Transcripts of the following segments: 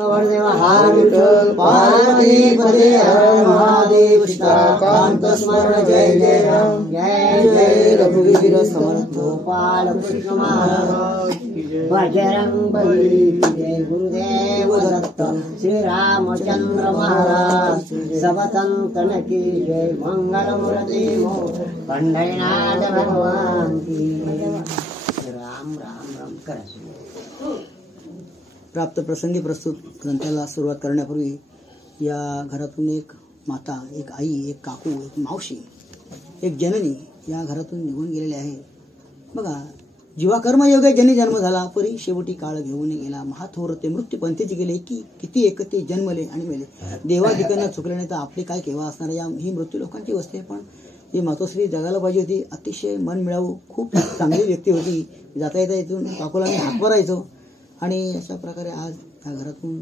हर विठ्ठल पार्वती पदे हर महादेव कांत स्मरण जय जय राम जय जय रघुवीर समर्थ गोपाल कृष्ण महाराज बजरंगबली जय गुरुदेव दत्त श्री रामचंद्र महाराज सब संतन की जय मंगल मूर्ति पंढरीनाथ भगवान की राम राम राम करा। प्राप्त प्रसंगी प्रस्तुत ग्रंथाला सुरुवात करण्यापूर्वी या घरातून एक माता, एक आई, एक काकू, एक मावशी, एक जननी या घरातून निघून गेलेले आहे. बघा, जीवा कर्मयोगे जनी जन्म झाला परी शेवटी काळ घेऊन गेला. महाथोर ते मृत्यू पंथीची गेले की किती एकते जन्मले आणि मेले. देवादिकांना चुकल्याने तर आपली काय केव्हा असणार. या ही मृत्यू लोकांची वस्ती आहे. पण ही मातोश्री जगायला पाहिजे होती. अतिशय मन मिळावू, खूप चांगली व्यक्ती होती. जाता येता इथून काकूला मी हात मारायचो. आणि अशा प्रकारे आज या घरातून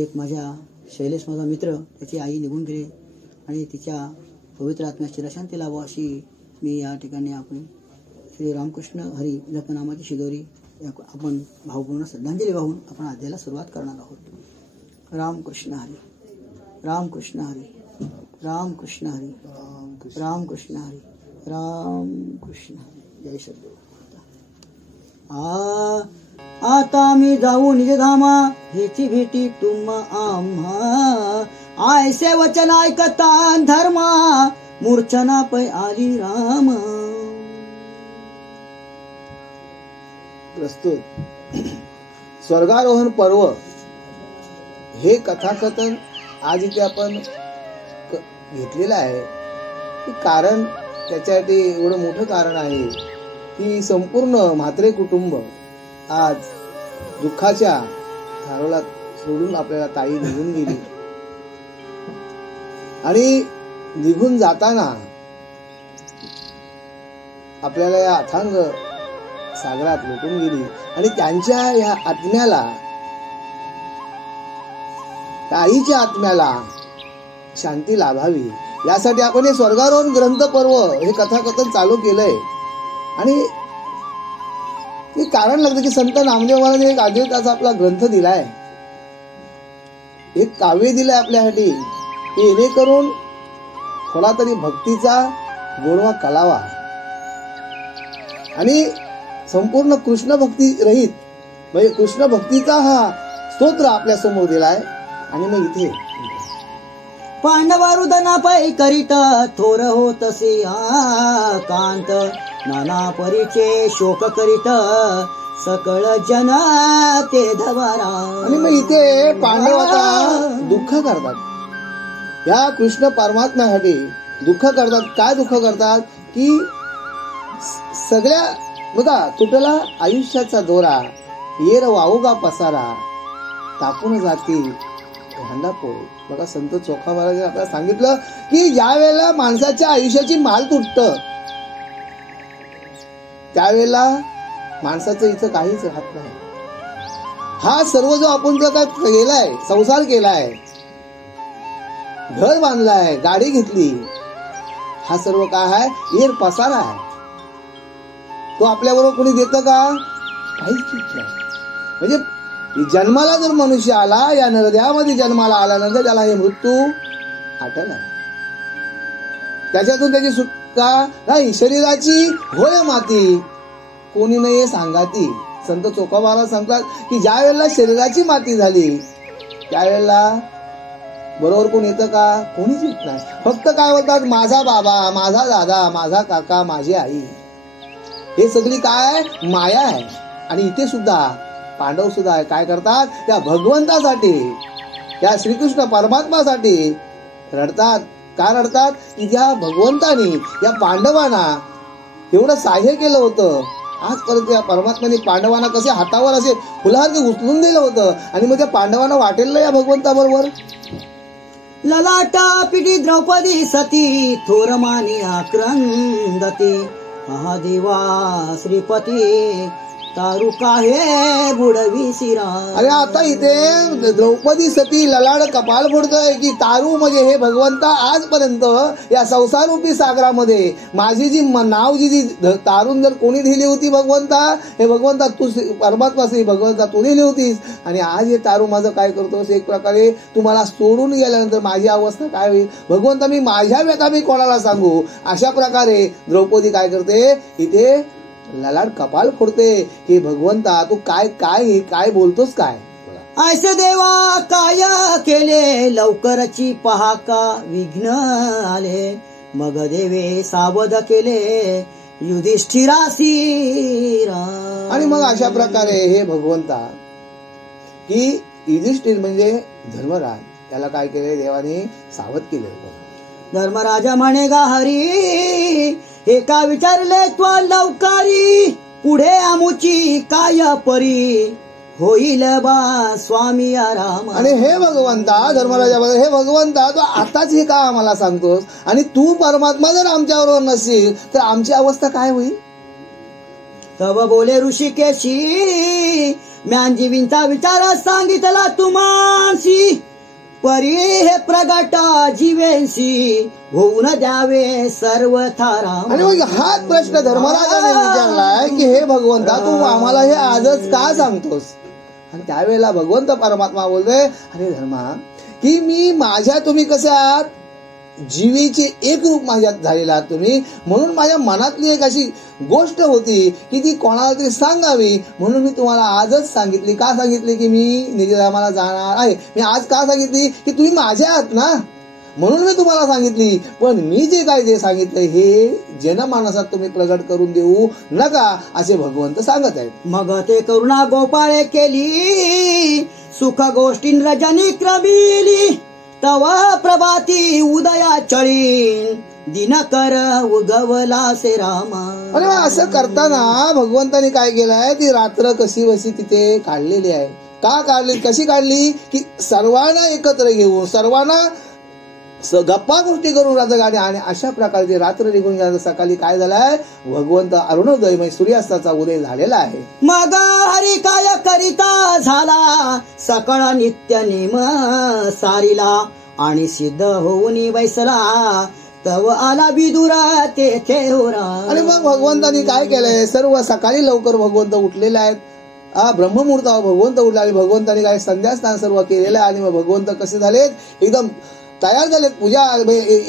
एक माझ्या शैलेश, माझा मित्र, त्याची आई निघून गेली आणि तिच्या पवित्र आत्म्यास चिरशांती लावावी अशी मी या ठिकाणी आपण श्री रामकृष्ण हरी जपनामाची शिदोरी आपण भावपूर्ण श्रद्धांजली वाहून आपण अध्यायाला सुरुवात करणार आहोत. रामकृष्ण हरी, रामकृष्ण हरी, रामकृष्ण हरी, रामकृष्ण हरी, रामकृष्ण हरी. जय सद्गुरू. आता मी जाऊ निजधामा हेची भेटी तुम्हा आम्हा. आयसे वचन ऐकता धर्मा मूर्छना पै आली राम. प्रस्तुत स्वर्गारोहण पर्व हे कथाकथन आज इथे आपण घेतलेलं आहे. कारण त्याच्यासाठी एवढं मोठं कारण आहे की संपूर्ण म्हात्रे कुटुंब आज दुःखाच्या धारोला सोडून आपल्याला ताई निघून गेली आणि निघून जाताना आपल्याला या अथांग सागरात लोटून गेली. आणि त्यांच्या या आत्म्याला, ताईच्या आत्म्याला शांती लाभावी यासाठी आपण हे स्वर्गारोहण ग्रंथ पर्व हे कथाकथन चालू केलंय. आणि कारण लागतं की संत नामदेव महाराजांनी एक आदिवताचा आपला ग्रंथ दिलाय, एक काव्य दिलंय आपल्यासाठी, जेणेकरून थोडा तरी भक्तीचा गोडवा कलावा आणि संपूर्ण कृष्ण भक्ती रहित म्हणजे कृष्ण भक्तीचा हा स्तोत्र आपल्या समोर दिलाय. आणि मग इथे पांडवारुदना पै करीत थोर होतसे कांत नाना परीचे शोक करीत सकळ जन ते धवारा. आणि मग इथे पांडव आता दुःख करतात, या कृष्ण परमात्म्यासाठी दुःख करतात. काय दुःख करतात की सगळ्या बघा तुटला आयुष्याचा दोरा, येर वाऊगा पसारा, तापून जाती भांडा पोळे. बघा संत चोखा महाराज आपल्याला सांगितलं की ज्या वेळेला माणसाच्या आयुष्याची माल तुटत त्यावेळेला माणसाचं इथं काहीच राहत नाही. हा सर्व जो आपण जो काय केलाय, संसार केलाय, घर बांधलाय, गाडी घेतली, हा सर्व काय आहे, येर पसारा आहे. तो आपल्याबरोबर कोणी देतं का? काहीच देत नाही. म्हणजे जन्माला जर मनुष्य आला, या नरद्यामध्ये जन्माला आल्यानंतर त्याला हे मृत्यू आठवलाय. त्याच्यातून त्याची सुटका नाही. शरीराची होय माती कोणी नाही सांगाती. संत चोखा महाराज सांगतात की ज्या वेळेला शरीराची माती झाली त्यावेळेला बरोबर कोण येतं का? कोणीच येत नाही. फक्त काय बोलतात, माझा बाबा, माझा दादा, माझा काका, माझी आई. हे सगळी काय माया आहे. आणि इथे सुद्धा पांडव सुद्धा काय करतात, त्या भगवंतासाठी, त्या श्रीकृष्ण परमात्मासाठी रडतात. का रडतात की ज्या भगवंतानी या पांडवांना एवढं सहाय्य केलं होतं, आजपर्यंत या परमात्म्याने पांडवांना कसे हातावर असे फुलासारखे उचलून दिलं होतं, आणि मग त्या पांडवांना वाटेल ना या भगवंताबरोबर. ललाटा पिटी द्रौपदी सती थोर मानी आक्रंदती महादेवा श्रीपती तारू काहे बुडवी शिरा. अरे आता इथे द्रौपदी सती ललाड कपाल फोडतोय की तारू म्हणजे हे भगवंता आजपर्यंत या संसारूपी सागरामध्ये माझी जी नाव जी तारून जर कोणी दिली होती भगवंता, हे भगवंता तू परमात्मा श्री भगवंता तू दिली होतीस, आणि आज हे तारू माझं काय करतोस. एक प्रकारे तू मला सोडून गेल्यानंतर माझी अवस्था काय होईल भगवंता, मी माझ्या व्यथा मी कोणाला सांगू. अशा प्रकारे द्रौपदी काय करते इथे ललाट कपाल फोडते की भगवंता तू काय काय काय बोलतोस काय. ऐसे देवा काय केले लवकरची पहा का विघ्न आले. मग देवे सावध केले युधिष्ठिरासी. आणि मग अशा प्रकारे हे भगवंता की युधिष्ठिर म्हणजे धर्मराज, त्याला काय केले देवाने सावध केले. धर्मराजा म्हणे गा हरी हे का विचारले त्वा लवकारी. पुढे आमुची काय परी होईल बा स्वामी आराम. आणि हे भगवंता धर्मराजा हे भगवंता तू आताच हे का आम्हाला सांगतोस, आणि तू परमात्मा जर आमच्याबरोबर नसेल तर आमची अवस्था काय होईल. तव बोले ऋषिकेशी म्यांजीवींचा विचार सांगितला तुम्हाशी. परी हे प्रगट जीवेशी होऊन द्यावे सर्व थाराम. आणि मग हाच प्रश्न धर्मराजाने विचारलाय की हे भगवंता तू आम्हाला हे आजच का सांगतोस. आणि त्यावेळेला भगवंत परमात्मा बोलतोय अरे धर्मा की मी माझ्या तुम्ही कसे आहात जीवेचे एक रूप माझ्यात झालेला आहात तुम्ही, म्हणून माझ्या मनातली एक अशी गोष्ट होती की ती कोणाला तरी सांगावी, म्हणून मी तुम्हाला आजच सांगितली. का सांगितली की मी निजधामाला जाणार आहे. मी आज का सांगितली की तुम्ही माझ्या आहात ना, म्हणून मी तुम्हाला सांगितली. पण मी जे काय जे सांगितलं हे जनमानसात तुम्ही प्रगट करून देऊ नका असे भगवंत सांगत आहेत. मग ते करुणा गोपाळे केली सुख गोष्टीं रजनी क्रमिली. तवा प्रभाती उदया चळीन दिनकर उगवला से रामा. अरे असं करताना भगवंतानी काय केलंय ती रात्र कशी बशी तिथे काढलेली आहे. का काढली कशी काढली की सर्वांना एकत्र घेऊन सर्वांना गप्पा गोष्टी करून रात्र काढली. आणि अशा प्रकारची रात्र निघून गेल्यानंतर सकाळी काय झालंय भगवंत अरुणोदय म्हणजे सूर्यास्ताचा उदय झालेला आहे. मग हरी काय करिता झाला सकळ नित्य नेम सारीला. आणि सिद्ध होऊन बैसला तव आला विदुरा तेथे होरा. आणि मग भगवंतानी काय केलंय सर्व सकाळी लवकर भगवंत उठलेले आहेत. ब्रह्ममुहूर्तावर भगवंत उठला आणि भगवंतानी काय संध्यास्नान सर्व केलेलं आहे. आणि मग भगवंत कसे झालेत एकदम तयार झालेत. पूजा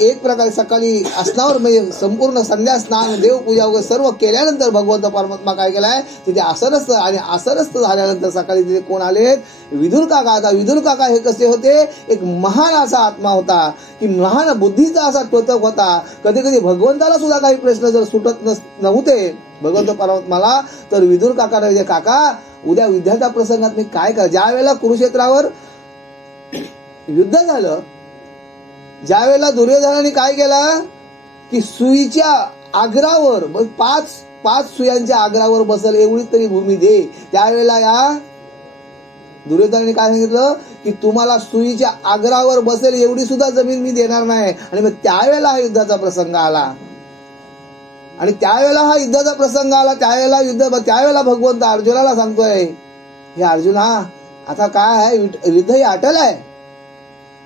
एक प्रकारे सकाळी असनावर म्हणजे संपूर्ण संध्या स्नान देवपूजा वगैरे सर्व केल्यानंतर भगवंत परमात्मा काय केलाय तिथे आसनस्थ. आणि आसनस्थ झाल्यानंतर सकाळी तिथे कोण आलेत विदुर काका. आता विदुर काका हे कसे होते एक महान असा आत्मा होता की महान बुद्धीचा असा टोचक होता. कधी कधी भगवंताला सुद्धा काही प्रश्न जर सुटत नव्हते भगवंत परमात्माला तर विदुर काका म्हणजे काका उद्या युद्धाच्या प्रसंगात मी काय करा. ज्या वेळेला कुरुक्षेत्रावर युद्ध झालं ज्या वेळेला दुर्योधनाने काय केलं की सुईच्या आग्रावर पाच सुयांच्या आग्रावर बसल एवढी तरी भूमी दे. त्यावेळेला या दुर्योधनाने काय सांगितलं की तुम्हाला सुईच्या आग्रावर बसेल एवढी सुद्धा जमीन मी देणार नाही. आणि मग त्यावेळेला हा युद्धाचा प्रसंग आला. आणि त्यावेळेला हा युद्धाचा प्रसंग आला त्यावेळेला भगवंत अर्जुनाला सांगतोय हे अर्जुना आता काय आहे युद्ध हे अटल आहे.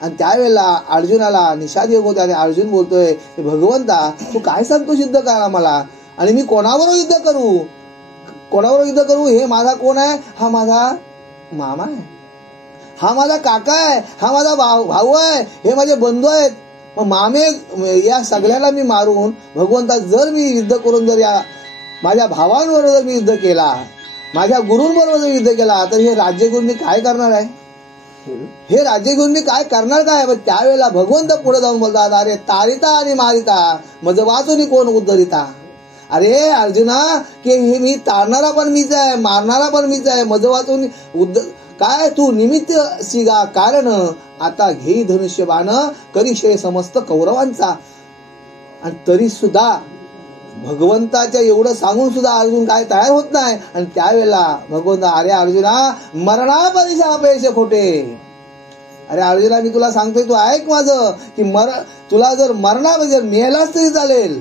आणि त्यावेळेला अर्जुनाला निषाद योग होता आणि अर्जुन बोलतोय भगवंता तू काय सांगतो युद्ध करा मला आणि मी कोणाबरोबर युद्ध करू. हे माझा कोण आहे हा माझा मामा आहे, हा माझा काका आहे, हा माझा भाऊ आहे, हे माझे बंधू आहेत. मग मामे या सगळ्याला मी मारून भगवंता जर मी युद्ध करून जर या माझ्या भावांबरोबर जर मी युद्ध केला माझ्या गुरूंबरोबर जर युद्ध केला तर हे राज्य घेऊन मी काय करणार आहे. हे राज्य घेऊन मी काय करणार काय. पण त्यावेळेला भगवंत पुढे जाऊन बोलतात अरे तारिता आणि मारिता मज वाचून कोण उद्धरिता. अरे अर्जुना की हे मी तारणारा पण मीच आहे मारणारा पण मीच आहे. मज वाचून काय तू निमित्त शिगा कारण आता घेई धनुष्य बाण करी श्रेय समस्त कौरवांचा. आणि तरी सुद्धा भगवंताच्या एवढं सांगून सुद्धा अर्जुन काय तयार होत नाही. आणि त्यावेळेला भगवंत अरे अर्जुना मरणापरीक्षा अपयश खोटे. अरे अर्जुना मी तुला सांगतोय तू ऐक माझं की तुला जर मरणार जर मेलाच तरी चालेल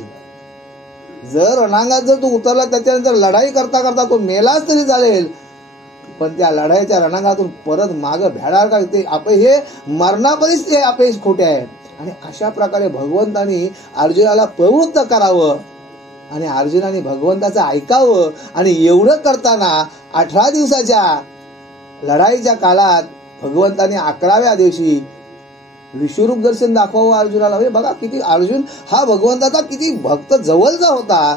जर रणांगणात जर तू उतरला त्याच्यानंतर लढाई करता करता तो मेलाच तरी चालेल, पण त्या लढाईच्या रणांगणातून परत माग भेडार का ते हे मरणापर्यंत ते अपयश खोटे आहे. आणि अशा प्रकारे भगवंतानी अर्जुनाला प्रवृत्त करावं आणि अर्जुनाने भगवंताचं ऐकावं. आणि एवढं करताना 18 दिवसाच्या लढाईच्या काळात भगवंताने 11व्या दिवशी विश्वरूप दर्शन दाखवावं अर्जुनाला. म्हणजे बघा किती अर्जुन हा भगवंताचा किती भक्त जवळचा होता.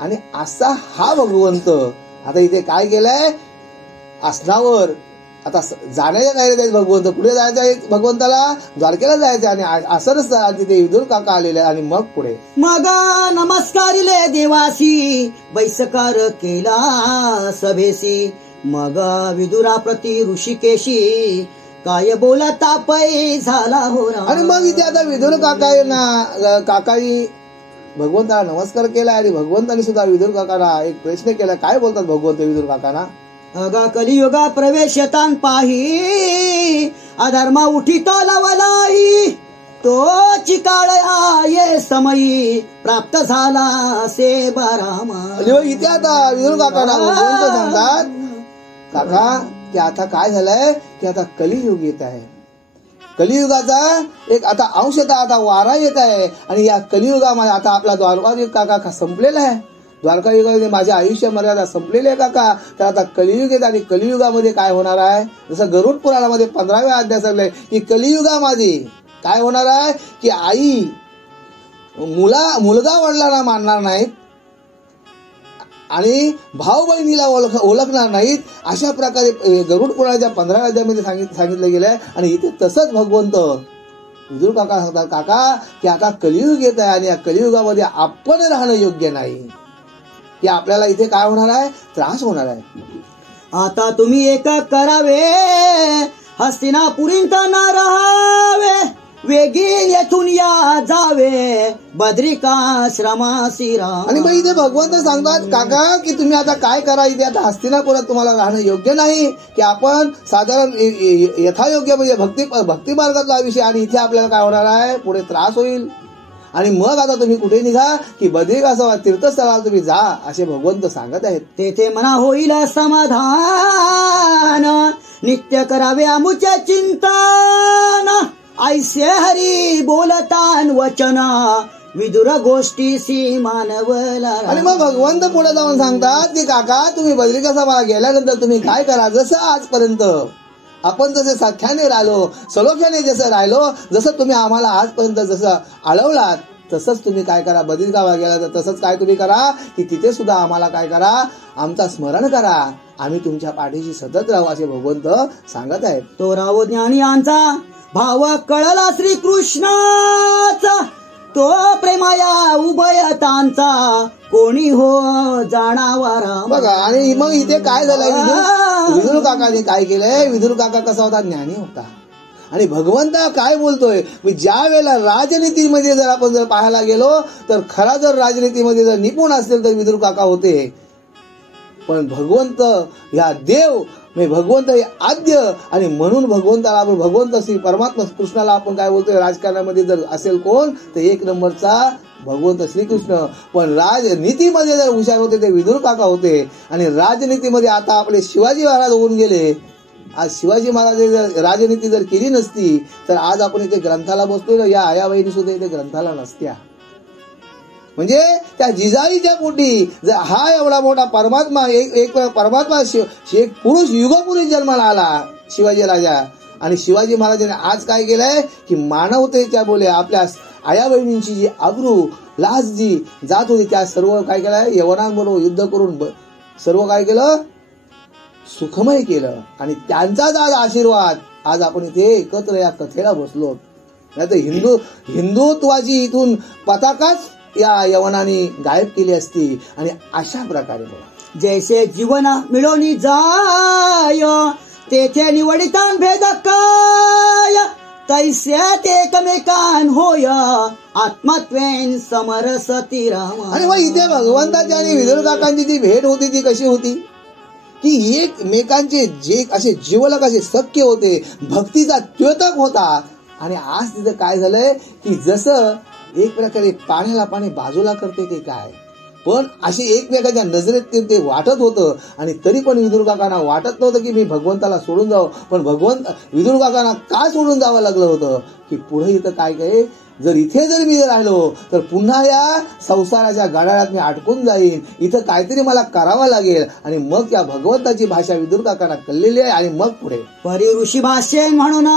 आणि असा हा भगवंत आता इथे काय केलंय, आसनावर आता जाण्याच्या तयारीत आहेत भगवंत. कुठे जायचं आहे भगवंताला, द्वारकेला जायचं. आणि असंच तिथे विदुर काका आलेले आणि मग पुढे मग नमस्कारिले देवासी बैसकार केला सभेसी. मग विदुरा प्रति ऋषिकेशी काय बोलता पै झाला हो. आणि मग इथे आता विदुर काकाई भगवंताला नमस्कार केला आणि भगवंताने सुद्धा विदुर काकाला एक प्रश्न केला. काय बोलतात भगवंत विदुर काकांना, अगा कलियुगा प्रवेशतान पाही अधर्मा उठिता लावलाई. तो चिकाळ ये समयी प्राप्त झाला से बारामा. इथे आता विदुर काकांना भगवंत सांगतात, काका की आता काय झालंय की आता कलियुग येत आहे. कलियुगाचा एक आता अंश आता वारा येत आहे. आणि या कलियुगामध्ये आता आपला द्वारकायुग काका संपलेला आहे. द्वारकायुगामध्ये माझे आयुष्य मर्यादा संपलेली आहे काका. तर आता कलियुग येत आणि कलियुगामध्ये काय होणार आहे, जसं गरुड पुराणामध्ये 15व्या अध्याय सांगलंय की कलियुगामध्ये काय होणार आहे की आई मुलगा वडिलांना मानणार नाहीत आणि भाऊ बहिणीला ओळखणार नाहीत. अशा प्रकारे गरुड पुराणाच्या 15व्या अध्यायामध्ये सांगितलं गेलंय. आणि इथे तसंच भगवंत विदुर काका सांगतात, काका की आता कलियुग येत आहे आणि या कलियुगामध्ये आपण राहणं योग्य नाही, की आपल्याला इथे काय होणार आहे, त्रास होणार आहे. आता तुम्ही एक करावे हस्तिनापुरींत न राहावे. वेगीन येथून या जावे बद्रिकाश्रमासी राम. आणि मग इथे भगवंत सांगतात, काका की तुम्ही आता काय करा, इथे आता हस्तिनापुरात तुम्हाला राहणं योग्य नाही, की आपण साधारण यथायोग्य म्हणजे भक्ती मार्गातला विषय. आणि इथे आपल्याला काय होणार आहे, पुढे त्रास होईल. आणि मग आता तुम्ही कुठे निघा की बद्रिकाश्रमात तीर्थस्थळाला तुम्ही जा असे भगवंत सांगत आहेत. तेथे मना होईल समाधान नित्य करावे अमुचे चिंतन. ऐसे हरी बोलतान वचन विदुर गोष्टी मानवला. आणि मग भगवंत पुढे जाऊन सांगतात की काका तुम्ही बद्रिकाश्रमाला गेल्यानंतर तुम्ही काय करा, जसं आजपर्यंत आपण जसे सख्याने राहिलो, सलोख्याने जसं राहिलो, जसं तुम्ही आम्हाला आजपर्यंत जसं आळवलात तसंच तुम्ही काय करा, बद्रिकाश्रमाला गेला तर तसंच काय तुम्ही करा की तिथे सुद्धा आम्हाला काय करा, आमचा स्मरण करा, आम्ही तुमच्या पाठीशी सतत राहू असे भगवंत सांगत आहेत. तो राव ज्ञानी यांचा भाव कळला श्रीकृष्णाचा. तो प्रेमाया उभयतांचा कोणी हो जाणावा राम. बघा आणि मग इथे काय झालं, विदुर काकाने काय केलंय, विदुर काका कसा होता, ज्ञानी होता. आणि भगवंत काय बोलतोय, ज्या वेळेला राजनीतीमध्ये जर आपण जर पाहायला गेलो तर खरा जर राजनीतीमध्ये जर निपुण असेल तर विदुर काका होते. पण भगवंत या देव भगवंत हे आद्य. आणि म्हणून भगवंताला आपण भगवंत श्री परमात्मा कृष्णाला आपण काय बोलतोय, राजकारणामध्ये जर असेल कोण तर 1 नंबरचा भगवंत श्रीकृष्ण. पण राजनीतीमध्ये जर हुशार होते ते विदुर काका होते. आणि राजनीतीमध्ये आता आपले शिवाजी महाराज होऊन गेले. आज शिवाजी महाराज जर राजनीती जर केली नसती तर आज आपण इथे ग्रंथाला बसतोय ना, या आयाबाईनी सुद्धा इथे ग्रंथाला नसत्या. म्हणजे त्या जिजाईच्या पोटी जर हा एवढा मोठा परमात्मा एक परमात्मा एक पुरुष युगपुरुष जन्माला आला शिवाजी राजा. आणि शिवाजी महाराजांनी आज काय केलंय की मानवतेच्या बोले आपल्या आया बहिणींची जी आबरू लाज जी जात होती त्या सर्व काय केलंय, यवनांबरोबर युद्ध करून सर्व काय केलं, सुखमय केलं. आणि त्यांचाच आज आशीर्वाद आज आपण इथे एकत्र या कथेला बसलो. नाही तर हिंदुत्वाची इथून पताकाच या यवनाने गायब केली असती. आणि अशा प्रकारे जैसे जीवन मिळून जाय तेथे निवडितान भेद काय. तैसे एकमेकान होय आत्मत्वेन समरसती राम. आणि मग इथे भगवंताची आणि विदुर काकांची जी भेट होती ती कशी होती की एकमेकांचे जे असे जीवलक असे सख्य होते, भक्तीचा द्योतक होता. आणि आज तिथं काय झालंय की जसं एक प्रकारे पाण्याला पाणी बाजूला करते ते काय, पण अशी एकमेकाच्या नजरेत ते वाटत होतं. आणि तरी पण विदुर काकांना वाटत नव्हतं की मी भगवंताला सोडून जावं. पण विदुर काकांना का सोडून जावं लागलं होतं की पुढे इथं काय काय, जर इथे जर मी राहिलो तर पुन्हा या संसाराच्या गाडाळ्यात मी अडकून जाईन. इथं काहीतरी मला करावं लागेल. आणि मग त्या भगवंताची भाषा विदुर काकांना कळलेली आहे. आणि मग पुढे परी ऋषी भाष्ये म्हणून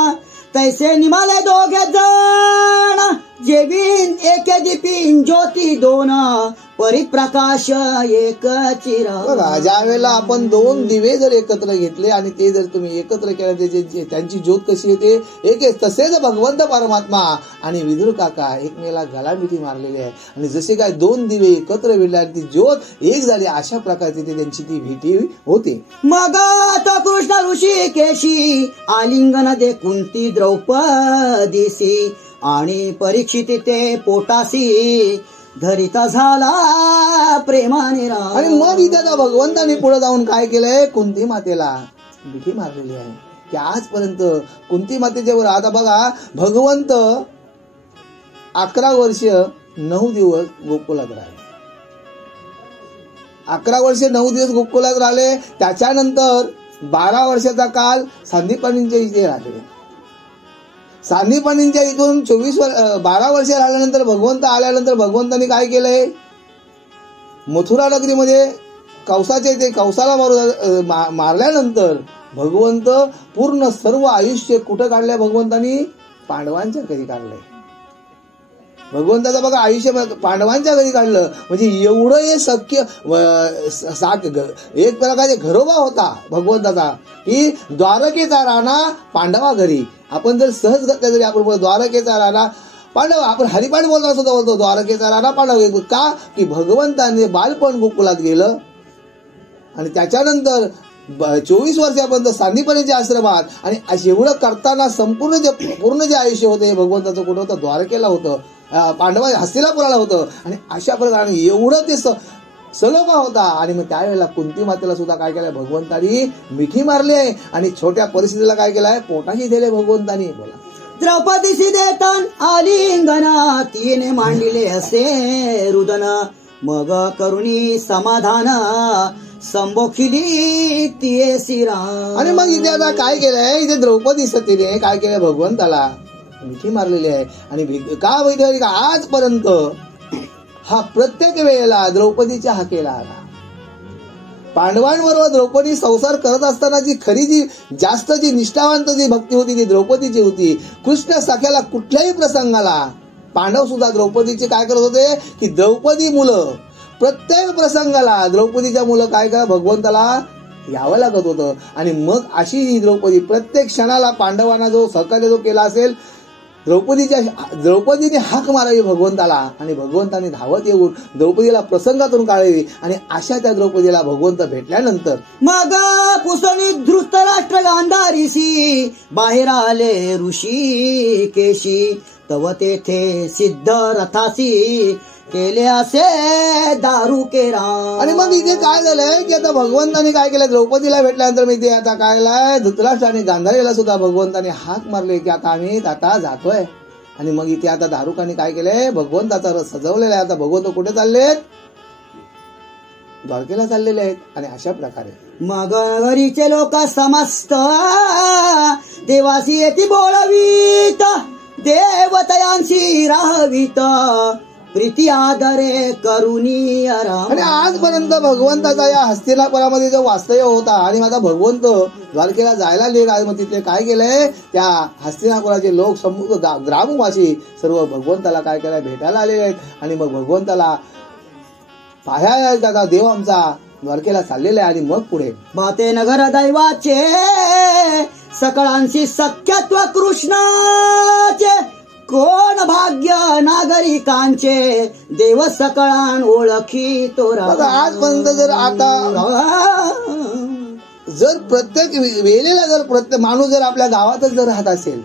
तैसे निमाले दोघे जण, जेवीन एके दीपीन ज्योती दोन, परिप्रकाश एक चिरा. बघा, ज्या वेळेला आपण दोन दिवे जर एकत्र घेतले आणि ते जर तुम्ही एकत्र केले, त्यांची ज्योत कशी येते एक, तसेच भगवंत परमात्मा आणि विदुर काका एकमेकाला गलामिठी मारलेली आहे. आणि जसे काय दोन दिवे एकत्र भेटले आणि ती ज्योत एक झाली, अशा प्रकारे तिथे त्यांची ती भेटी होते. मग तो कृष्ण ऋषी केशी आलिंगन दे कुंती द्रौपदीसी, आणि परीक्षित ते पोटासी धरिता झाला प्रेमाने. आणि मग इथे आता भगवंताने पुढे जाऊन काय केलंय, कुंती मातेला मिठी मारलेली आहे. की आजपर्यंत कुंती मातेच्या आता बघा, भगवंत 11 वर्ष 9 दिवस गोकुळात राहिले. 11 वर्ष 9 दिवस गोकुळात राहिले. त्याच्यानंतर 12 वर्षाचा काल सांदीपनींच्या इथे राहिले. सांदीपनींच्या इथून 12 वर्ष राहिल्यानंतर भगवंत आल्यानंतर भगवंतांनी काय केलंय, मथुरा नगरीमध्ये कौसाच्या इथे कौसाला मारल्यानंतर भगवंत पूर्ण सर्व आयुष्य कुठं काढलंय, भगवंतांनी पांडवांच्या घरी काढलंय. भगवंताचं बघा आयुष्य पांडवांच्या घरी काढलं. म्हणजे एवढं हे शक्य, एक प्रकारचे घरोबा होता भगवंताचा की द्वारकेचा राणा पांडवा घरी. आपण जर सहज जरी आपण द्वारकेचा राणा पांडव, आपण हरिपाठ बोलता सुद्धा बोलतो द्वारकेचा राणा पांडव. का की भगवंताने बालपण गोकुळात गेलं आणि त्याच्यानंतर 24 वर्षापर्यंत सांदीपनीच्या आश्रमात. आणि एवढं करताना पूर्ण जे आयुष्य होतं हे भगवंताचं कुठं होतं, द्वारकेला होतं, पांडवा हस्तिनापुराला होतं. आणि अशा प्रकारे एवढं ते सलोखा होता. आणि मग त्यावेळेला कुंती मातेला सुद्धा काय केलंय, भगवंतानी मिठी मारली आहे. आणि छोट्या परिस्थितीला काय केलंय, पोटाशी दिले भगवंतानी. बोला, द्रौपदीसी देतान आलिंगना, तिने मांडिले असे रुदन, मग करुणी समाधान संबोखिली तिये शिरा. आणि मग इथे आता काय केलंय, इथे द्रौपदी सतीने काय केलंय, भगवंताला मिठी मारलेली आहे. आणि का माहिती का, आजपर्यंत हा प्रत्येक वेळेला द्रौपदीच्या हाकेला आला. पांडवांबरोबर द्रौपदी संसार करत असताना जी खरी जी जास्त जी निष्ठावंत जी भक्ती होती ती द्रौपदीची होती. कृष्ण सख्याला कुठल्याही प्रसंगाला पांडव सुद्धा द्रौपदीचे काय करत होते की द्रौपदी मुलं प्रत्येक प्रसंगाला द्रौपदीच्या मुलं काय करा भगवंताला यावं लागत होतं. आणि मग अशी ही द्रौपदी प्रत्येक क्षणाला पांडवांना जो सहकार्य जो केला असेल, द्रौपदीने हाक मारावी भगवंताला आणि भगवंताने धावत येऊन द्रौपदीला प्रसंगातून काढावी. आणि अशा त्या द्रौपदीला भगवंत भेटल्यानंतर मग पुसनी धृतराष्ट्र गांधारीशी बाहेर आले ऋषी केशी, तव तेथे सिद्ध रथासी केले असे दारू केरा. आणि मग इथे काय झालंय की आता भगवंताने काय केलं, द्रौपदीला भेटल्यानंतर मी ते आता काय केलंय, धृतराष्ट्र आणि गांधारीला सुद्धा भगवंताने हाक मारले की आता आम्ही आता जातोय. आणि मग इथे आता दारुकाने काय केलंय, भगवंताचा रथ सजवलेला आहे. आता भगवंत कुठे चाललेत, द्वारकेला चाललेले आहेत. आणि अशा प्रकारे मग घरीचे लोक समस्त देवासी येती बोलवीत, देवतयांशी राहवीत, प्रीती आदरे करुणी आराम. आणि आजपर्यंत भगवंताचा या हस्तिनापुरामध्ये जो वास्तव्य होता. आणि आता भगवंत द्वारकेला जायला निघाले. मग तिथे काय केलंय, त्या हस्तिनापुराचे लोक समूह ग्रामवासी सर्व भगवंताला काय केलंय, भेटायला आलेले आहेत. आणि मग भगवंताला पाहायला दादा देव आमचा द्वारकेला चाललेला आहे. आणि मग पुढे बाते नगर दैवाचे सकळांशी सख्यत्व कृष्णाचे, कोण भाग्य नागरिकांचे देव सकळान ओळखी तोरा. आजपर्यंत जर प्रत्येक वेळेला जर प्रत्येक माणूस जर आपल्या गावातच जर राहत असेल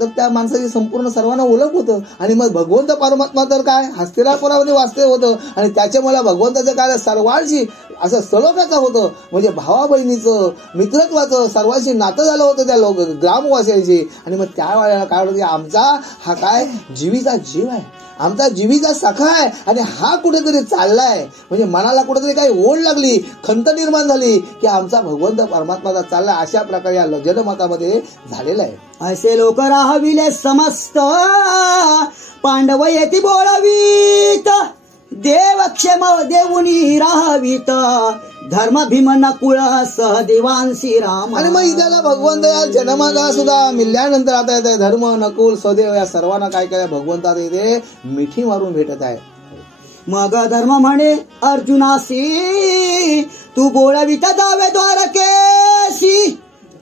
तर त्या माणसाची संपूर्ण सर्वांना ओळख होतं. आणि मग भगवंत परमात्मा तर काय हस्तिनापुरामध्ये वास्तव्य होतं आणि त्याच्या मला भगवंताचं काय सर्वांशी असं सलोख्याचं होतं, म्हणजे भावा बहिणीचं मित्रत्वाचं सर्वांशी नातं झालं होतं त्या ग्रामवासियांशी. आणि मग त्या वेळेला काय होतं की आमचा हा काय जीवीचा जीव आहे, आमचा जीवीचा सखा आहे आणि हा कुठेतरी चाललाय, म्हणजे मनाला कुठेतरी काही ओढ लागली, खंत निर्माण झाली की आमचा भगवंत परमात्माचा चाललाय. अशा प्रकारे या जनमतामध्ये झालेला आहे. ऐसे लोक राहविले समस्त पांडव येती बोळवीत, देवक्षेम देऊनी राहावीत, धर्म भीम नकुळ सहदेवांशी राम. आणि मग इथला भगवंत या जन्माला सुद्धा मिल्यानंतर आता येत आहे धर्म नकुल सहदेव या सर्वांना काय काय भगवंत आता इथे मिठी मारून भेटत आहे. मग धर्म म्हणे अर्जुनासी, तू बोळवित जावे द्वारकेशी,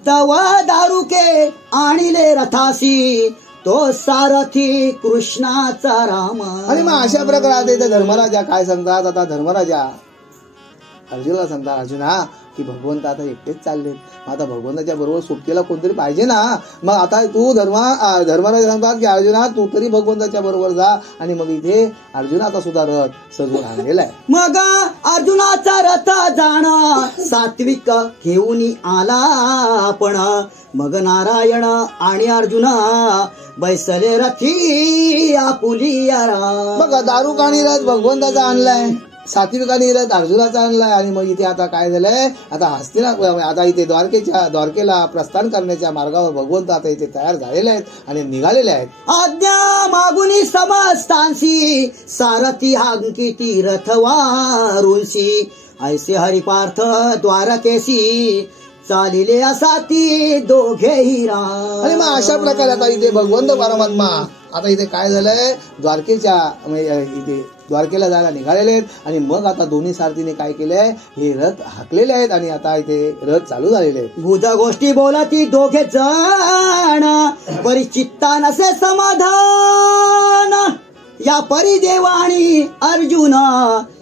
तव दारुके आणिले रथासी, तो सारथी कृष्णाचा राम. आणि मग अशा प्रकारे आता इथे धर्मराजा काय सांगतात, आता धर्मराजा अर्जुनाला सांगतात, अर्जुना की भगवंत आता एकटेच चालले, आता भगवंताच्या बरोबर सोबतीला कोणतरी पाहिजे ना. मग आता तू धर्मराजा सांगतात की अर्जुना तू तरी भगवंताच्या बरोबर जा. आणि मग इथे अर्जुनाचा सुद्धा रथ सजवून आणलेला आहे. मग अर्जुनाचा रथ जाण सात्विक घेऊन आला पण, मग नारायण आणि अर्जुन बैसले रथी आपुलिया. मग दारुक आणि रथ भगवंताचा आणलाय, सात्विक आणि रथ अर्जुनाचा आणलाय. आणि मग इथे आता काय झालंय, आता आता इथे द्वारकेला प्रस्थान करण्याच्या मार्गावर भगवंत आता इथे तयार झालेले आहेत आणि निघालेले आहेत. आज्ञा मागुनी समस्तांशी, सारथी हांकिती रथवारुंशी, ऐसे हरिपार्थ द्वारकेशी, चालिले असाती दोघेही राम. आणि मग अशा प्रकारे आता इथे भगवंत परमात्मा आता इथे काय झालंय इथे द्वारकेला जायला निघालेले आहेत. आणि मग आता दोन्ही सारथीने काय केलंय, हे रथ हाकलेले आहेत आणि आता इथे रथ चालू झालेले आहेत. गुज गोष्टी बोलती दोघे जण, परिचित्ता नसे समाधान, या परिदेवाणी अर्जुन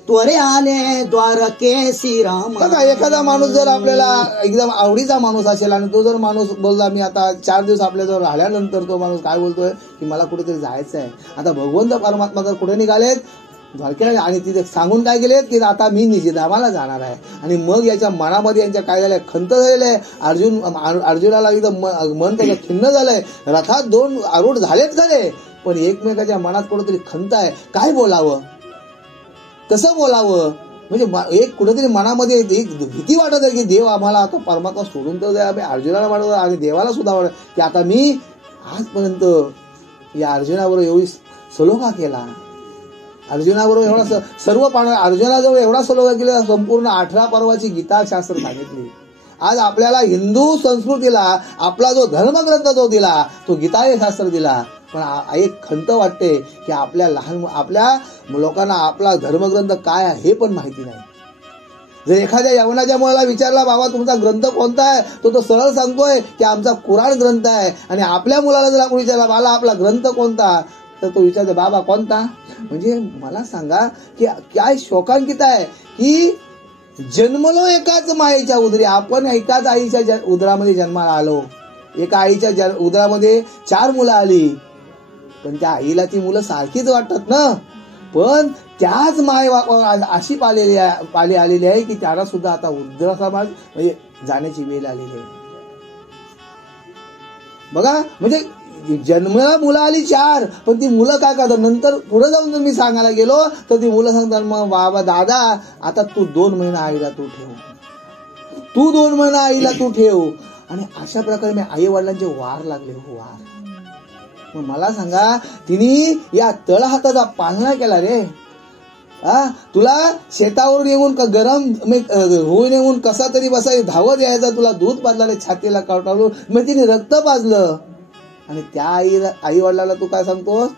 त्वरे आले द्वारकेशी राम. बघा एखादा माणूस जर आपल्याला एकदम आवडीचा माणूस असेल आणि तो जर माणूस बोलला मी आता 4 दिवस आपल्याजवळ राहिल्यानंतर तो माणूस काय बोलतोय की मला कुठेतरी जायचं आहे. आता भगवंत परमात्मा जर कुठे निघालेत द्वारकेला आणि तिथे सांगून काय गेलेत की आता मी निषेधामाला जाणार आहे. आणि मग याच्या मनामध्ये यांच्या काय झालंय, खंत झालेलं आहे. अर्जुनाला एकदम मन त्याचं खिन्न झालंय. रथात 2 आरूढ झालेत खरे, पण एकमेकाच्या मनात कुठेतरी खंत आहे. काय बोलावं, कसं बोलावं, म्हणजे एक कुठेतरी मनामध्ये एक भीती वाटत आहे की देव आम्हाला आता परमात्मा सोडून तर द्या. अर्जुनाला वाटत आणि देवाला सुद्धा वाटत की आता मी आजपर्यंत या अर्जुनाबरोबर एवढी सलोखा केला, अर्जुनाबरोबर एवढा सर्व अर्जुनाजवळ एवढा सलोखा केला, संपूर्ण 18 पर्वाची गीता शास्त्र सांगितली. आज आपल्याला हिंदू संस्कृतीला आपला जो धर्मग्रंथ जो दिला तो गीताय शास्त्र दिला. पण एक खंत वाटते की आपल्या लोकांना आपला धर्मग्रंथ काय आहे हे पण माहिती नाही. जर एखाद्या यवनाच्या मुलाला विचारला बाबा तुमचा ग्रंथ कोणता आहे, तो सरळ सांगतोय की आमचा कुराण ग्रंथ आहे. आणि आपल्या मुलाला जर आपण विचारला बाला आपला ग्रंथ कोणता, तर तो विचारतो बाबा कोणता. म्हणजे मला सांगा की काय शोकांकित आहे की जन्मलो एकाच मायेच्या उदरी, आपण एकाच आईच्या उदरामध्ये जन्माला आलो. एका आईच्या उदरामध्ये 4 मुलं आली, पण त्या आईला ती मुलं सारखीच वाटतात ना. पण त्याच माय अशी पाली आलेली आहे की त्याला सुद्धा आता उदर समाज म्हणजे जाण्याची वेळ आलेली आहे. बघा म्हणजे जन्माला मुलं आली 4, पण ती मुलं काय करतात नंतर पुढे जाऊन जर मी सांगायला गेलो तर ती मुलं सांगतात मग बाबा दादा आता तू 2 महिना आईला तू ठेव, तू 2 महिना आईला तू ठेव. आणि अशा प्रकारे मी आई वडिलांचे वार लागले हो वार. मग मला सांगा तिने या तळहाताचा पालना केला रे. तुला शेतावरून येऊन गरम होऊन येऊन कसा तरी बसाय धावत यायचा, तुला दूध पाजला छातीला कावटावून, मग तिने रक्त पाजलं. आणि त्या आई वडिलाला तू काय सांगतोस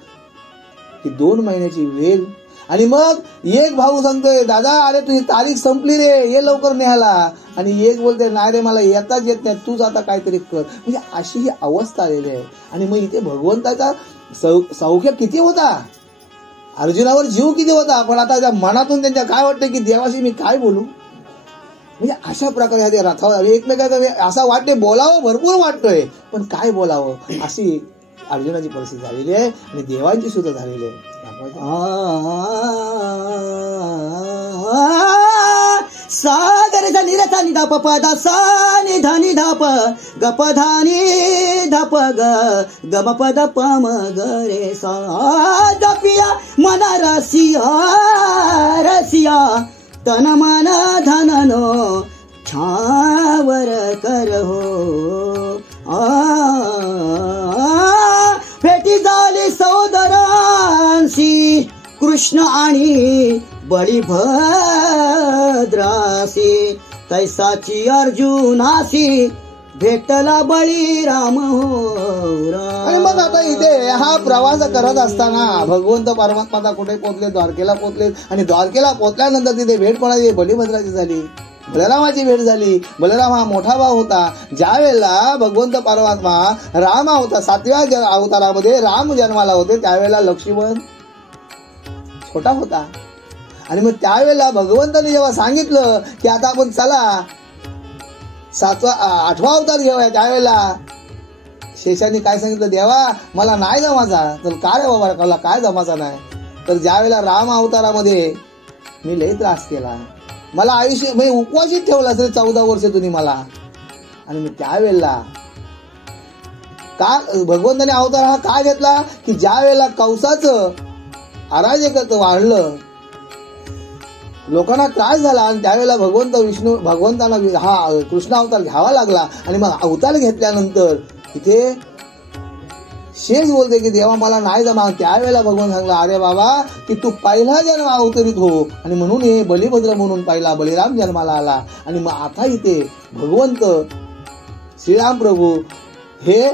की 2 महिन्याची वेळ. आणि मग एक भाऊ सांगतोय दादा अरे तुझी तारीख संपली रे, ये लवकर न्यायला. आणि एक बोलते नाही रे मला येताच येत नाही, तूच आता काहीतरी कर. म्हणजे अशी ही अवस्था आलेली आहे. आणि मग इथे भगवंताचा सौख्य किती होता, अर्जुनावर जीव किती होता, पण आता त्या मनातून त्यांच्या काय वाटतं की देवाशी मी काय बोलू. म्हणजे अशा प्रकारे रथावर एकमेकांना असं वाटते बोलावं भरपूर वाटतोय पण काय बोलावं अशी अर्जुनाची परिस्थिती झालेली आहे आणि देवांची सुद्धा झालेली आहे. सागर धनी रथा नि धाप पदा सा नि धनी धाप गप धानी धाप ग गम पद पम ग रे सा दपिया मन रसिया रसिया तन मन धन नो छावर कर हो फेटी झाली सौदरांशी कृष्ण आणि बळीभद्रासी तैसाची अर्जुनासी भेटला बळीराम हो आणि मग आता इथे हा प्रवास करत असताना भगवंत परमात्मा कुठे पोहोचले? द्वारकेला पोहोचले. आणि द्वारकेला पोहोचल्यानंतर तिथे भेट कोणाची? बळीभद्राची झाली, बलरामाची भेट झाली. बलराम हा मोठा भाव होता. ज्या वेळेला भगवंत परमात्मा राम होता 7व्या अवतारामध्ये राम जन्माला होते त्यावेळेला लक्ष्मण छोटा होता. आणि मग त्यावेळेला भगवंताने जेव्हा सांगितलं की आता आपण चला 8वा अवतार घेऊया, त्यावेळेला शेषाने काय सांगितलं? देवा मला नाही जमाचा. तर काय रे बाबा मला काय जमाचा नाही? तर ज्या वेळेला राम अवतारामध्ये मी लई त्रास केला, मला आयुष्य म्हणजे उपवासित ठेवला असेल 14 वर्ष तुम्ही मला. आणि मग त्यावेळेला का भगवंताने अवतार हा का घेतला? की ज्या वेळेला कंसाचं अराजकत्व वाढलं, लोकांना त्रास झाला आणि त्यावेळेला भगवंतांना हा कृष्ण अवतार घ्यावा लागला. आणि मग अवतार घेतल्यानंतर इथे शेष बोलते की देवा मला नाही जमा. त्यावेळेला भगवान सांगला अरे बाबा की तू पहिला जन्म अवतरित हो. आणि म्हणून हे बलिभद्र म्हणून पहिला बलिराम जन्माला आला. आणि मग आता इथे भगवंत श्रीराम प्रभू हे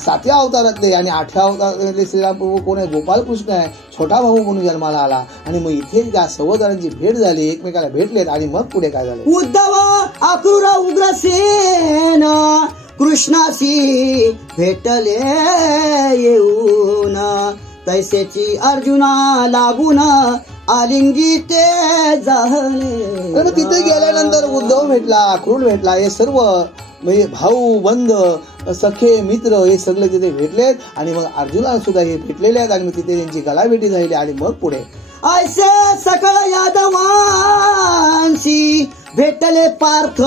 7व्या अवतारातले आणि 8व्या अवतारातले श्रीराम प्रभू कोण आहे? गोपाल कृष्ण आहे, छोटा भाऊ म्हणून जन्माला आला. आणि मग इथे त्या सहोदरांची भेट झाली, एकमेकाला भेटलेत. आणि मग पुढे काय झालं? उद्धव आक्रूर उग्रसेन कृष्णाशी भेटले येऊन तैसेची अर्जुना लागून आलिंगी ते झाले. तिथे गेल्यानंतर उद्धव भेटला, अक्रूर भेटला, हे सर्व म्हणजे भाऊ बंध सखे मित्र हे सगळे तिथे भेटलेत. आणि मग अर्जुनाला सुद्धा हे भेटलेले आहेत. आणि मग तिथे त्यांची गलाभेटी झाली. आणि मग पुढे ऐसे सकळ यादवांशी भेटले पार्थ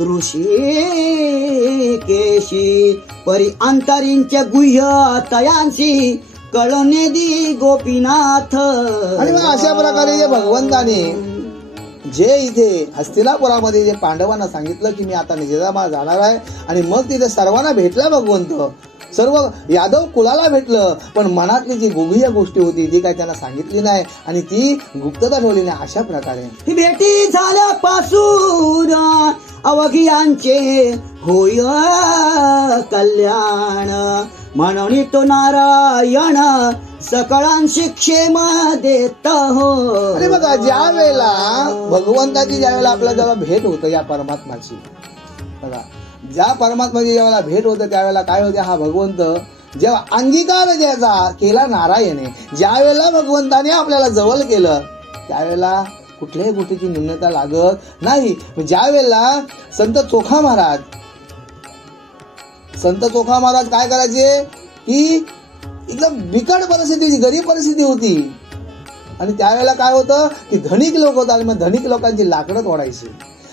ऋषी केशी परी अंतरींच्या गुह्य तयांशी कळणे दी गोपीनाथ. आणि मग अशा प्रकारे जे भगवंताने जे इथे हस्तिनापुरामध्ये जे पांडवांना सांगितलं की मी आता निजामाबाद जाणार आहे. आणि मग तिथे सर्वांना भेटला भगवंत, सर्व यादव कुलाला भेटलं. पण मनातली जी गुह्य गोष्टी होती ती काही त्यांना सांगितली नाही आणि ती गुप्तता ठेवली नाही. अशा प्रकारे ही भेटी झाल्यापासून अवघियांचे होय कल्याण म्हणून तो नारायण सकळांशी क्षेम देत हो. आणि बघा ज्या वेळेला भगवंताची ज्या वेळेला आपल्याला जेव्हा भेट होतं या परमात्माची, बघा ज्या परमात्माची ज्या वेळेला भेट होते त्यावेळेला काय होते? हा भगवंत जेव्हा अंगीकार ज्याचा केला नारायणे, ज्या वेळेला भगवंताने आपल्याला जवळ केलं त्यावेळेला कुठल्याही गोष्टीची न्यूनता लागत नाही. ज्या वेळेला संत चोखा महाराज काय करायचे की एकदम बिकट परिस्थिती, गरीब परिस्थिती होती. आणि त्यावेळेला काय होतं की धनिक लोक होता. आणि मग धनिक लोकांची लाकडं तोडायची.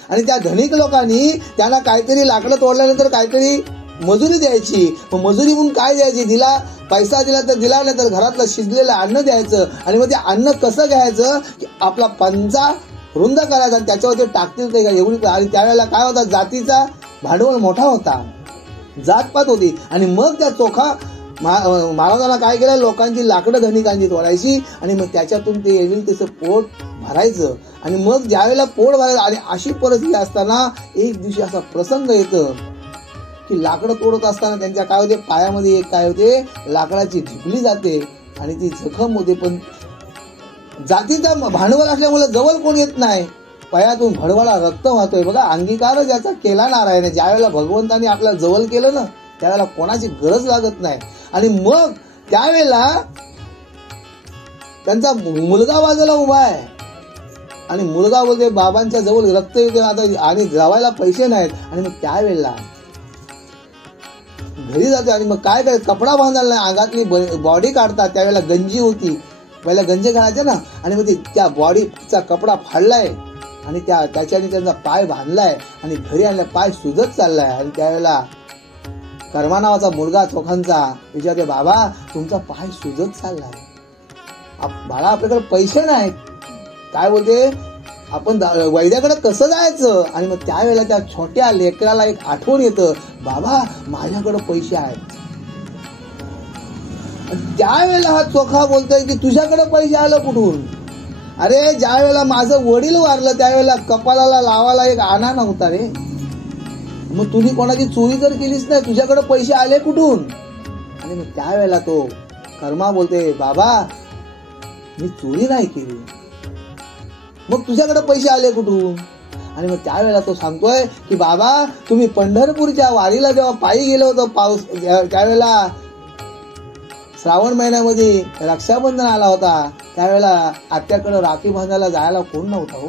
आणि त्या धनिक लोकांनी त्यांना काहीतरी लाकडं तोडल्यानंतर काहीतरी मजुरी द्यायची. मग मजुरी म्हणून काय द्यायची? दिला पैसा दिला तर दिला, नाही तर घरातलं शिजलेलं अन्न द्यायचं. आणि मग ते अन्न कसं घ्यायचं की आपला पंचा रुंद करायचा आणि त्याच्यावर ते टाकतील ते एवढी. आणि त्यावेळेला काय होता? जातीचा भांडवल मोठा होता, जातपात होती. आणि मग त्या चोखा महाराजांना काय केलं? लोकांची लाकडं धनिकांची तोडायची आणि मग त्याच्यातून ते येईल त्याचं पोट भरायचं. आणि मग ज्यावेळेला पोट भरायचं आणि अशी परिस्थिती असताना एक दिवशी असा प्रसंग येतं की लाकडं तोडत असताना त्यांच्या काय होते? पायामध्ये एक काय होते? लाकडाची झिपली जाते आणि ती जखम होते. पण जातीचं भांडवल असल्यामुळे जवळ कोण येत नाही, पायातून भडवाला रक्त वाहतोय. बघा अंगीकार ज्याचा केला नारायण, ज्या वेळेला भगवंताने आपल्याला जवळ केलं ना त्यावेळेला कोणाची गरज लागत नाही. आणि मग त्यावेळेला त्यांचा मुलगा बाजूला उभा आहे आणि मुलगा बोलते बाबांच्या जवळ रक्त येते आता आणि जावायला पैसे नाहीत. आणि मग त्यावेळेला घरी जातो आणि मग काय करायचं, कपडा बांधायला नाही, अंगातली बॉडी काढतात. त्यावेळेला गंजी होती, पहिला गंजे घालायचे ना, आणि मग त्या बॉडीचा कपडा फाडलाय आणि त्याच्याने त्यांचा पाय बांधलाय आणि घरी आणला, पाय सुजत चाललाय. आणि त्यावेळेला कर्मा नावाचा मुलगा चोखांचा विचारते, बाबा तुमचा पाय सुजत चाललाय, बाळा आपल्याकडे पैसे नाहीत. काय बोलते, आपण वैद्याकडे कसं जायचं. आणि मग त्यावेळेला त्या छोट्या लेकराला एक आठवण येतं, बाबा माझ्याकडे पैसे आहेत. त्यावेळेला हा चोखा बोलतोय की तुझ्याकडे पैसे आलं कुठून. अरे ज्या वेळेला माझं वडील वारलं त्यावेळेला कपाळाला लावायला एक आणा नव्हता रे. मग तुम्ही कोणाची चोरी तर केलीच नाही, तुझ्याकडे पैसे आले कुठून. आणि मग त्यावेळेला तो कर्मा बोलते, बाबा मी चोरी नाही केली, मग तुझ्याकडे पैसे आले कुठून. आणि मग त्यावेळेला तो सांगतोय की बाबा तुम्ही पंढरपूरच्या वारीला जेव्हा पायी गेलो होतो, पाऊस त्यावेळेला श्रावण महिन्यामध्ये रक्षाबंधन आला होता, त्यावेळेला आत्याकडे राखी बांधायला जायला कोण नव्हता हो.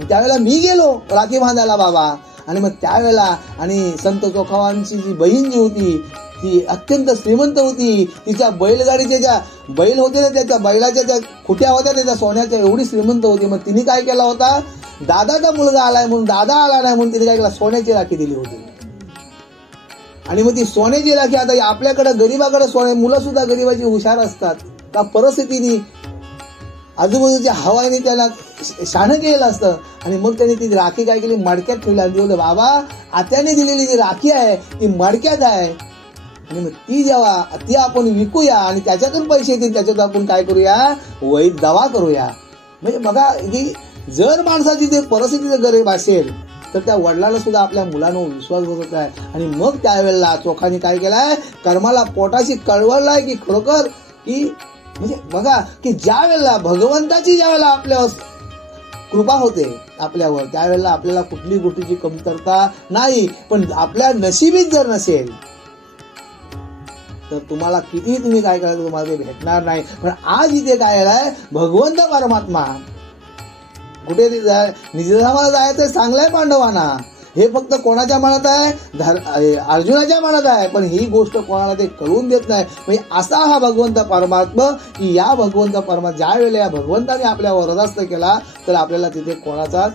त्यावेळेला मी गेलो राखी बांधायला बाबा. आणि मग त्यावेळेला आणि संत चोखावांची जी बहीण जी होती ती अत्यंत श्रीमंत होती. तिच्या बैलगाडीच्या ज्या बैल होते ना, त्याच्या बैलाच्या ज्या खुट्या होत्या त्याच्या सोन्याच्या, एवढी श्रीमंत होती. मग तिने काय केला होता, दादाचा मुलगा आलाय म्हणून, दादा आला नाही म्हणून तिने काय केला, सोन्याची राखी दिली होती. आणि मग ती सोन्याची राखी, आता आपल्याकडे गरीबाकडे सोने, मुलं सुद्धा गरीबाची हुशार असतात का, परिस्थितीने आजूबाजूच्या हवाने त्याला शाणं केलेलं असतं. आणि मग त्यांनी ती राखी काय केली, मडक्यात ठेवली आणि बोलले, बाबा आत्याने दिलेली जी राखी आहे ती मडक्यात आहे, आणि मग ती जेव्हा ती आपण विकूया आणि त्याच्यातून पैसे येतील, त्याच्यातून आपण काय करूया, वैद्य दवा करूया. म्हणजे बघा की जर माणसाची ते परिस्थिती जर गरीब असेल तर त्या वडिलांना सुद्धा आपल्या मुलांवर विश्वास बसत आहे. आणि मग त्यावेळेला चोखाने काय केलाय, कर्माला पोटाशी कळवळलाय की खरोखर की म्हणजे बघा की ज्या वेळेला भगवंताची ज्या वेळेला आपल्यावर कृपा होते आपल्यावर, त्यावेळेला आपल्याला कुठली गोष्टीची कमतरता नाही. पण आपल्या नशिबीत जर नसेल तर तुम्हाला किती तुम्ही काय करायचं, तुम्हाला ते भेटणार नाही. पण आज इथे काय आहे, भगवंत परमात्मा कुठे निजधामाला जायचं सांगलाय पांडवांना. हे फक्त कोणाच्या मनात आहे, अर्जुनाच्या मनात आहे, पण ही गोष्ट कोणाला ते कळून देत नाही. म्हणजे असा हा भगवंत परमात्मा की या भगवंत परमात्मा ज्या वेळेला या भगवंताने आपल्यावर वरदास्त केला तर आपल्याला तिथे कोणाचा.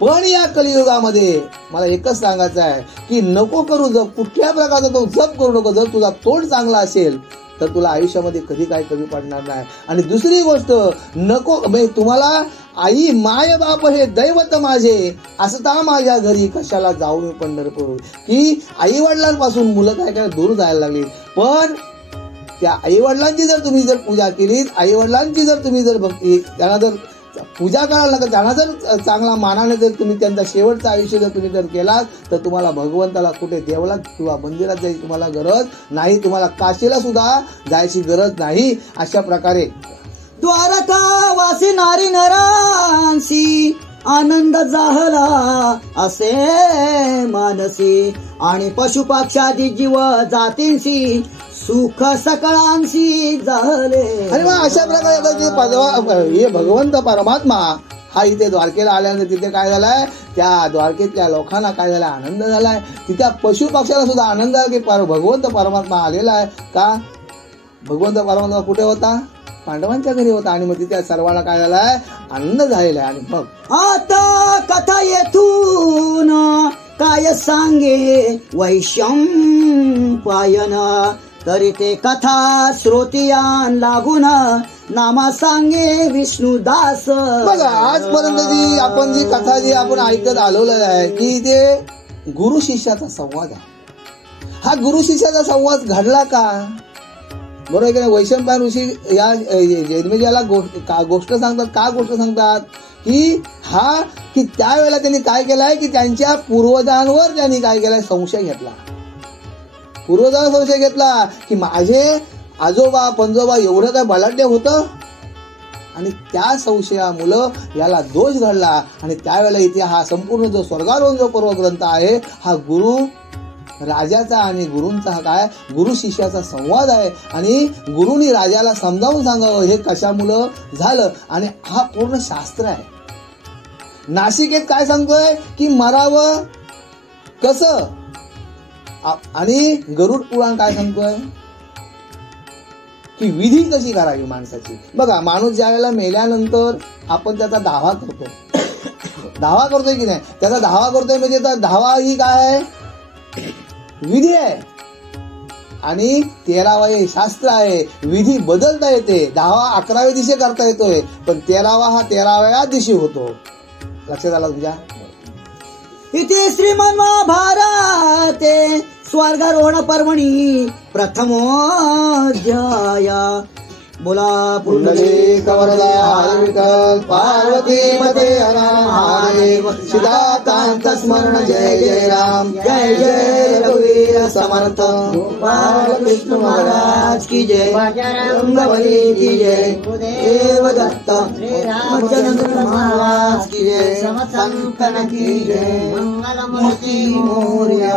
पण या कलियुगामध्ये मला एकच सांगायचं आहे की नको करू जप, कुठल्या प्रकारचा तो जप करू नको. जर तुझा तोंड चांगला असेल तर तुला आयुष्यामध्ये कधी काय कमी पडणार नाही. आणि दुसरी गोष्ट नको, म्हणजे तुम्हाला आई माय बाप हे दैवत माझे असता माझ्या घरी, कशाला जाऊ मी पंढरपूर. की आई वडिलांपासून मुलं काय काय दूर जायला लागली. पण त्या आई वडिलांची जर तुम्ही जर पूजा केली, आई वडिलांची जर तुम्ही जर भक्ती, त्यांना जर पूजा करायला लागत, त्यांना जर चांगला मानाने जर तुम्ही त्यांचा शेवटचं आयुष्य जर तुम्ही जर केलात तर तुम्हाला भगवंताला कुठे देवळात किंवा मंदिरात जायची तुम्हाला गरज नाही, तुम्हाला काशीला सुद्धा जायची गरज नाही. अशा प्रकारे द्वारका वासी नारी नरांसी आनंद झाला असे मानसी, आणि पशुपक्षादी जीव जातींशी सुख सकळांशी झाले. आणि मग अशा प्रकारे हे भगवंत परमात्मा हा इथे द्वारकेला आल्यानंतर तिथे काय झालाय, त्या द्वारकेतल्या लोकांना काय झालाय, आनंद झालाय. तिथल्या पशु पक्षाला सुद्धा आनंद झाला की भगवंत परमात्मा आलेला आहे. का भगवंत परमात्मा कुठे होता, पांडवांच्या घरी होता. आणि मग तिथे सर्वांना काय झालाय, आनंद झालेला आहे. आणि मग आता कथा येथून काय सांगे वैशंपायन, तरी ते कथा श्रोतियान लागून नामा सांगे विष्णुदास. बघा आजपर्यंत जी आपण जी कथा जी आपण ऐकत आलेलं आहे की ते गुरु शिष्याचा संवाद आहे. हा गुरु शिष्याचा संवाद घडला का, बरोबर की नाही. वैशंपायन ऋषी या जन्मेजयाला गोष्ट सांगतात. का गोष्ट सांगतात की हा की त्यावेळेला त्यांनी काय केलंय की त्यांच्या पूर्वजांवर त्यांनी काय केलंय, संशय घेतला. पूर्वजांना संशय घेतला की माझे आजोबा पंजोबा एवढं काय बलाढ्य होतं, आणि त्या संशयामुळं याला दोष घडला. आणि त्यावेळेला इथे हा संपूर्ण जो स्वर्गारोहण जो पर्व ग्रंथ आहे हा गुरु राजाचा आणि गुरूंचा काय, गुरु शिष्याचा संवाद आहे. आणि गुरुनी राजाला समजावून सांगावं हे कशामुळं झालं. आणि हा पूर्ण शास्त्र आहे. नाशिकेत काय सांगतोय की मरावं कसं, आणि गरुड पुराण काय सांगतोय की विधी कशी करावी माणसाची. बघा, माणूस ज्या वेळेला मेल्यानंतर आपण त्याचा दावा करतो, दावा करतोय की नाही, त्याचा दावा करतोय म्हणजे दावा ही काय आहे, विधी आहे. आणि 13वा हे शास्त्र आहे. विधी बदलता येते. दावा 11व्या दिवशी करता येतोय, पण 13वा हा 13व्या दिवशी होतो. लक्षात आला तुमच्या. इति श्रीमन्महाभारते स्वर्गारोहण पर्वणि प्रथमोऽध्याय. बोला पुंडलीक वरदा विठ्ठल पार्वती पते हर महादेव. सीताकांत स्मरण जय जय राम, जय जय रघुवीर समर्थ. गोपाल कृष्ण महाराज की जय, बजरंगबली की जय, देवदत्त श्रीरामचंद्र महाराज की जय, समसंतन की जय, मंगलमूर्ती मोरया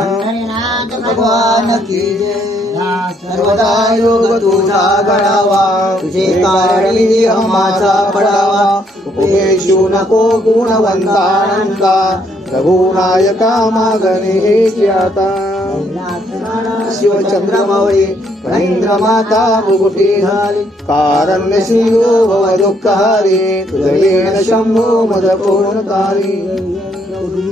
भगवान की जय. सर्वदा योग तुझा घडावा, तुझे कारण विधी माझा पडावा. उपदेशू नको गुणवंतांका, रघुनायका मागणे हेची आता. शिवचंद्रमौळी फणींद्र माता मुकुटी घाली, कारण्य सिंहो भव दुःख हरी. तुझ येण शंभू मद पूर्ण काली.